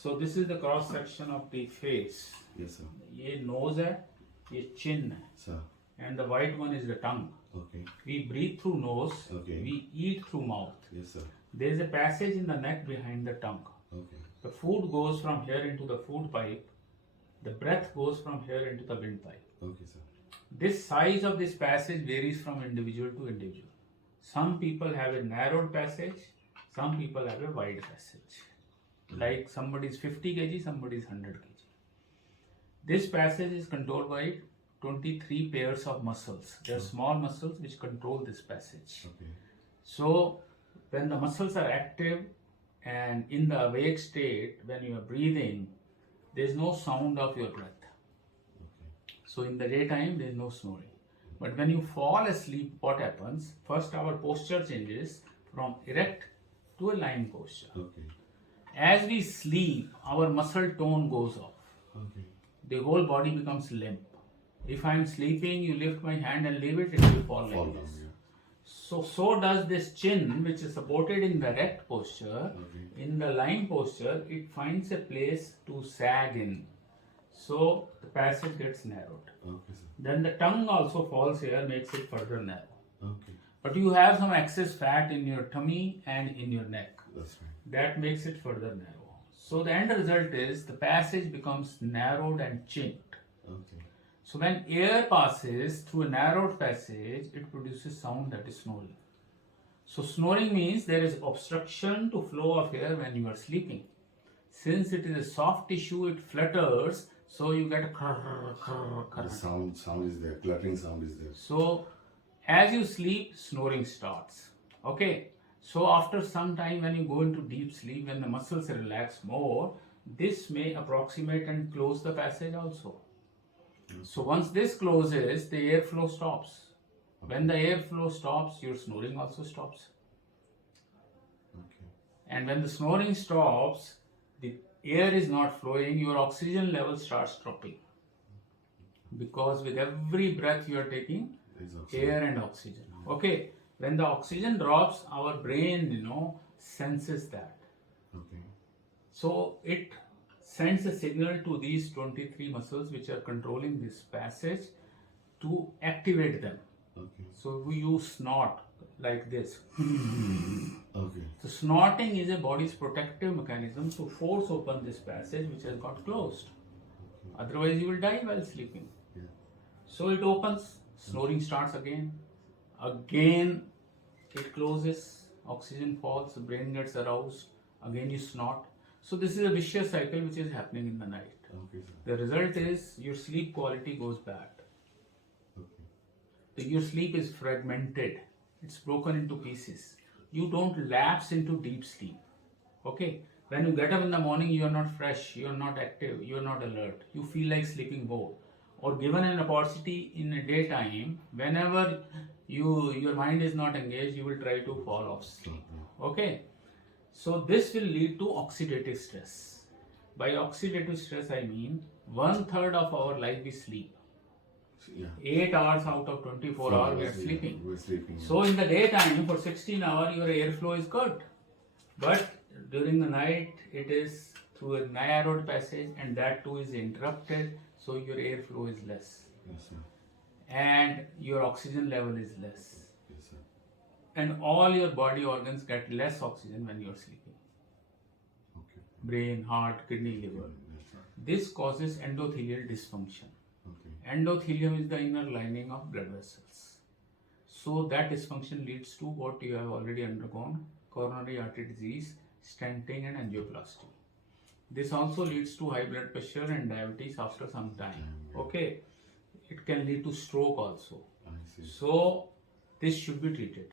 So this is the cross section of the face. Yes, sir. ये nose है, ये chin है, Sir. and the white one is the tongue. Okay. We breathe through nose. Okay. We eat through mouth. Yes, sir. There is a passage in the neck behind the tongue. Okay. The food goes from here into the food pipe. The breath goes from here into the windpipe. Okay, sir. This size of this passage varies from individual to individual. Some people have a narrowed passage. Some people have a wide passage. Like somebody is 50 kg, somebody is 100 kg. This passage is controlled by 23 pairs of muscles. They are small muscles which control this passage. Okay. So when the muscles are active and in the awake state, when you are breathing, there is no sound of your breath. Okay. So in the daytime, there is no snoring. But when you fall asleep, what happens? First, our posture changes from erect to a lying posture. Okay. As we sleep, our muscle tone goes off. Okay. The whole body becomes limp. If I am sleeping, you lift my hand and leave it, it will fall like Fall this. down, yeah. So does this chin, which is supported in the erect posture. Okay. In the lying posture, it finds a place to sag in. So the passage gets narrowed. Okay, sir. Then the tongue also falls here, makes it further narrow. Okay. But you have some excess fat in your tummy and in your neck. That's right. That makes it further narrow. So the end result is the passage becomes narrowed and chinked. Okay. So when air passes through a narrowed passage, it produces sound that is snoring. So snoring means there is obstruction to flow of air when you are sleeping. Since it is a soft tissue, it flutters, so you get a The sound is there. Cluttering sound is there. So as you sleep, snoring starts. Okay. So after some time, when you go into deep sleep, when the muscles relax more, this may approximate and close the passage also. So once this closes, the airflow stops. When the airflow stops, your snoring also stops. Okay. And when the snoring stops, the air is not flowing, your oxygen level starts dropping. Because with every breath you are taking There's oxygen. air and oxygen. Okay. When the oxygen drops, our brain, senses that. Okay. So it sends a signal to these 23 muscles which are controlling this passage to activate them. Okay. So we use snort like this. Okay. So snorting is a body's protective mechanism to force open this passage which has got closed. Otherwise you will die while sleeping. Yeah. So it opens, snoring starts again. Again it closes, oxygen falls, the brain gets aroused, again you snort. So this is a vicious cycle which is happening in the night. Okay, sir. The result is your sleep quality goes bad. Okay. Your sleep is fragmented. It's broken into pieces. You don't lapse into deep sleep. Okay? When you get up in the morning, you are not fresh, you are not active, you are not alert. You feel like sleeping more. Or given an opportunity in the daytime, whenever your mind is not engaged, you will try to fall off sleep. Okay? So this will lead to oxidative stress. By oxidative stress, I mean 1/3 of our life is sleep. Yeah. 8 hours out of 24 hours we are sleeping. We're sleeping. So in the daytime for 16 hours your airflow is good. But during the night it is through a narrowed passage and that too is interrupted, so your airflow is less. Yes, sir. And your oxygen level is less. Yes, sir. And all your body organs get less oxygen when you are sleeping. Okay. Brain, heart, kidney, liver. Yes, sir. This causes endothelial dysfunction. Okay. Endothelium is the inner lining of blood vessels. So that dysfunction leads to what you have already undergone, coronary artery disease, stenting and angioplasty. This also leads to high blood pressure and diabetes after some time. Okay. It can lead to stroke also. I see. So this should be treated.